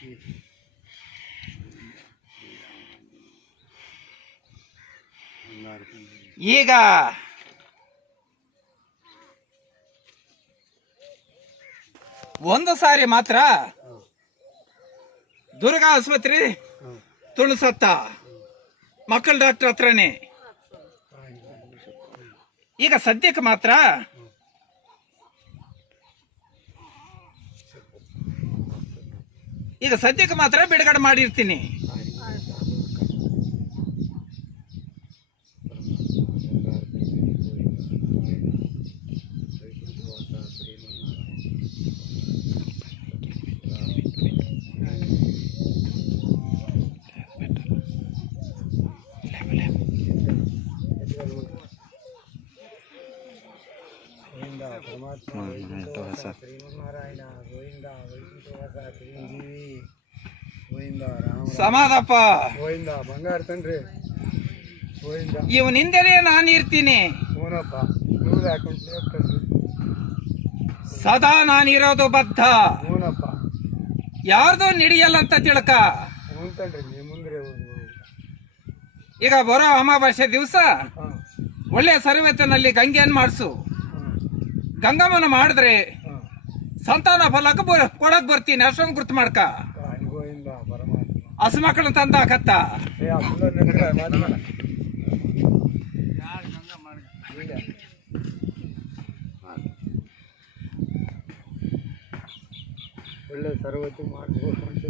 ಈಗ ಒಂದು ಸಾರಿ ಮಾತ್ರ ದುರ್ಗಾ ಆಸ್ಪತ್ರೆ ತುಳಸತ್ತ ಮಕ್ಕಳ ಡಾಕ್ಟರ್ ಹತ್ರನೇ ಈಗ ಸದ್ಯಕ್ಕೆ ಮಾತ್ರ ಬಿಡುಗಡೆ ಮಾಡಿರ್ತೀನಿ. ಶ್ರೀಮನ್ನಾರಾಯಣ ಗೋವಿಂದ ವೈಕುಂಠವಾಸ ಚಿರಂಜೀವಿ ಗೋವಿಂದ ರಾಮ ಸಮಾಧಪ್ಪ ಗೋವಿಂದ ಬಂಗಾರ ತನ್ರಿ ಗೋವಿಂದ ಇವನಿಂದಲೇ ನಾನು ಇರ್ತೀನಿ. ಹೂನಪ್ಪ ನೂರು ಹಾಕೊಂಡ್ಲಿ ತನ್ರಿ ಸದಾ ನಾನಿರೋದು ಬದ್ಧ, ಹೂನಪ್ಪ ಯಾರ್ದು ನಿಡಿಯಲ್ಲ ಅಂತ ತಿಳ್ಕ. ಹ್ಞೂ ತನ್ರಿ ನೀವು ಮುಂದೆ ಈಗ ಬರೋ ಅಮಾವಾಸ್ಯೆ ದಿವಸ ಹಾಂ ಒಳ್ಳೆ ಸರ್ವತ್ತಿನಲ್ಲಿ ಗಂಗೆಯನ್ನು ಮಾಡಿಸು. ಗಂಗಮ್ಮನ ಮಾಡಿದ್ರೆ ಹಾಂ ಸಂತಾನ ಫಲಕ್ಕೆ ಕೊಡಕ್ ಬರ್ತೀನಿ. ಅಷ್ಟೊಂದು ಗುರ್ತು ಮಾಡ್ಕ. ಗೋವಿಂದ ಪರಮಾತ್ಮ ಹಸು ಮಕ್ಕಳು ತಂದಾಕತ್ತ. ಏ ಅಪ್ಪ ಮಾತಾಡ ಒಳ್ಳೆ ಸರ್ವತ್ತು ಮಾಡ್ಬೋದು ಅಂತ